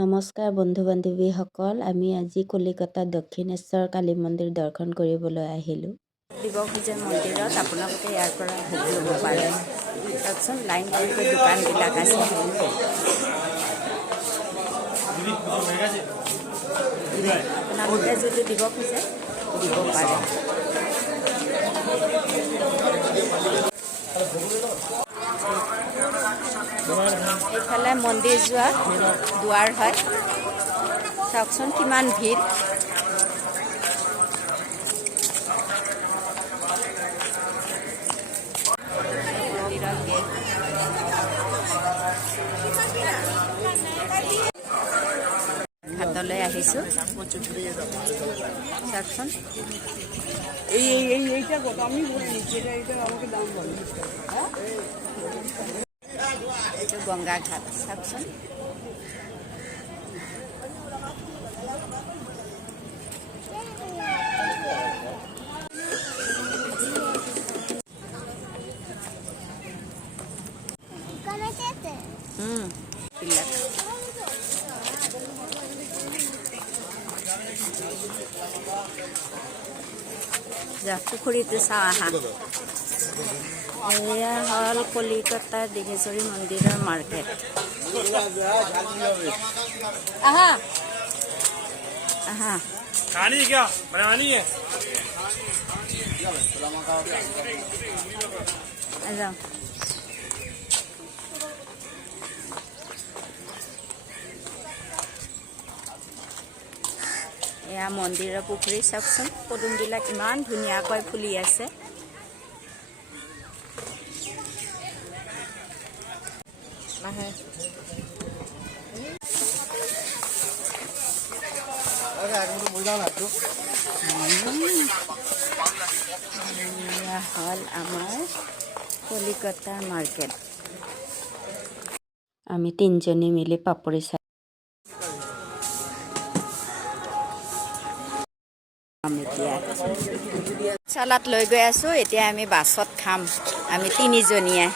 নমস্কাৰ বন্ধু বান্ধৱীসকল, আমি আজি কলিকতা দক্ষিণেশ্বৰ কালী মন্দিৰ দৰ্শন কৰিবলৈ আহিলোঁ। শিৱপূজা মন্দিৰত আপোনালোকে ইয়াৰ পৰা ভোগ ল'ব পাৰে। তাৰপিছত লাইন কৰি দোকানবিলাক আছে। আপোনালোকে যদি দিব খোজে দিব পাৰে। এইফালে মন্দিৰ যোৱা দুৱাৰ হয়। চাওকচোন কিমান ভিৰ। মন্দিৰৰ গেট। ঘাটলৈ আহিছোঁ। চাওকচোন এইটো গংগা ঘাট। চাওকচোন যা পুখুৰীটো চাওঁ আহা। এয়া হ'ল কলিকতাৰ ডিগেশ্বৰী মন্দিৰৰ মাৰ্কেট। আহা আহা खानी है क्या बनानी है যাওঁ। এয়া মন্দিৰৰ পুখুৰী। চাওকচোন পদুমবিলাক ইমান ধুনীয়াকৈ ফুলি আছে। এয়া হ'ল আমাৰ কলিকতাৰ মাৰ্কেট। আমি তিনিজনী মিলি পাপৰি চালাড লৈ গৈ আছোঁ। এতিয়া আমি বাছত খাম। আমি তিনিজনীয়ে।